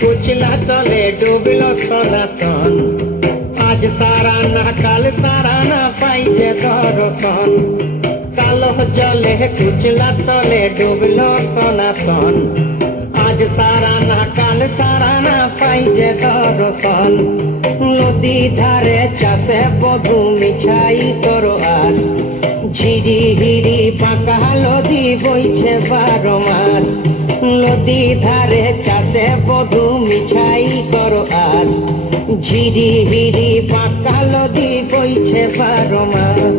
কুচলা তলে ডুবলো সনাতন। আজ সারা না কাল সারা না পাই যে দর্শন। কালো জলে কুচলা তলে ডুবলো সনাতন। আজ সারা না কাল সারা না পাই যে দর্শন। নদী ধারে চাষে বধু মিছাই তোর আস। ঝিরি হিরি পাকা নদী বইছে 12 মাস। নদী ধারে চাষে বধু মিছাই তোর আস। ঝিরি হিরি পাকা নদী বইছে 12 মাস।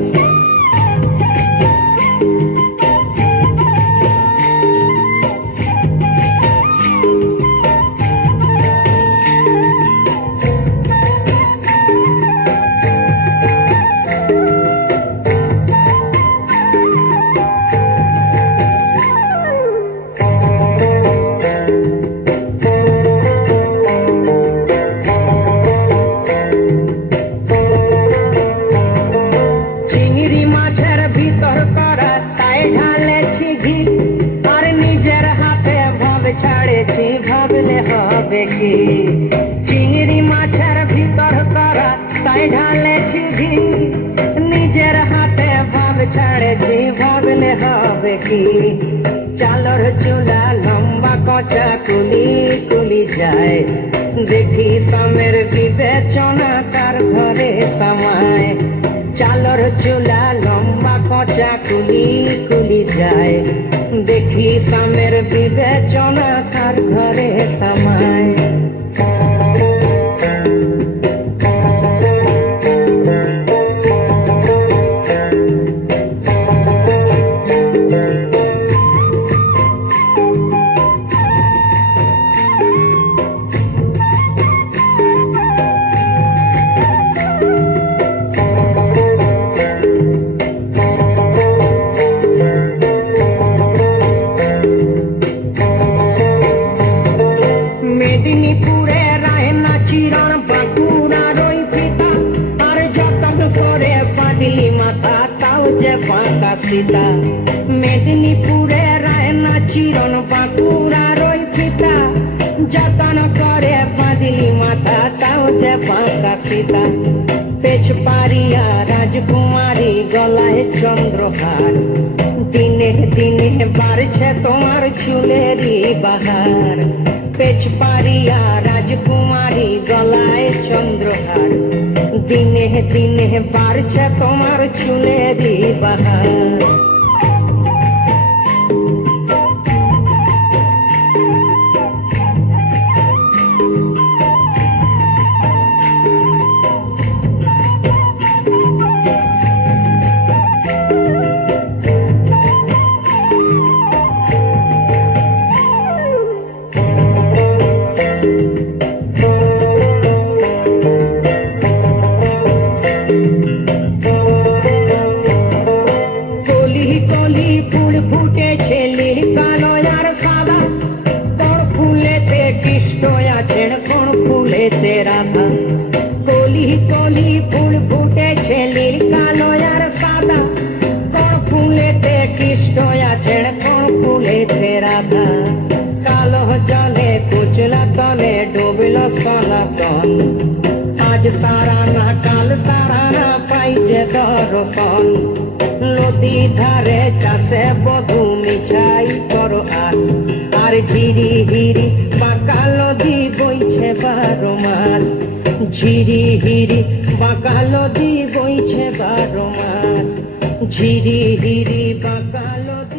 ভাবলে হবে কি চিংড়ি মাছের ভিতর করা তাই ঢালেছি ঘি। নিজের হাতে ভাব ছাড়েছি ভাবলে হবে কি। চালর চুলা লম্বা কচা কুলি কুলি যায়। দেখি সমের বিবেচনা তার ঘরে সমায়। চালর চুলা লম্বা কচা কুলি কুলি যায়। দেখি সমের বিবেচনা তার ঘরে সমায়। মেদিনীপুরে রায়না চিরণ বাঁকুড়ার ওই পিতা। আর যতন করে বাঁধলি মাথা তাও যে বাঁকা সীতা। মেদিনীপুরে রায়না চিরণ বাঁকুড়ার ওই পিতা। যতন করে বাঁধলি মাথা তাও যে বাঁকা সীতা। পেছ পারিয়া রাজকুমারী গলায় চন্দ্রহার। দিনে দিনে বাড়ছে তোমার চুলেরই বাহার। পেছ পারিয়া রাজকুমারী গলায় চন্দ্রহার। দিনে দিনে বাড়ছে তোমার চুলেরই বাহার। কলি ফুল ফুটেছে নীল কালো আর সাদা। কোন ফুলেতে কৃষ্ণ আছেন কোন ফুলেতে রাধা। কলি কলি ফুল ফুটেছে নীল কালো আর সাদা। কোন ফুলেতে কৃষ্ণ আছেন কোন ফুলেতে রাধা। কালো জলে কুচলা তলে ডুবলো সনাতন। আজ সারা না কাল সারা না পাই যে দর্শন। নদী ধারে চাষে বধু মিছাই তোর আস। আর ঝিরি হিরি বাঁকা নদী বইছে 12 মাস। ঝিরি হিরি বাঁকা নদী বইছে 12 মাস। ঝিরি হিরি বাঁকা নদী।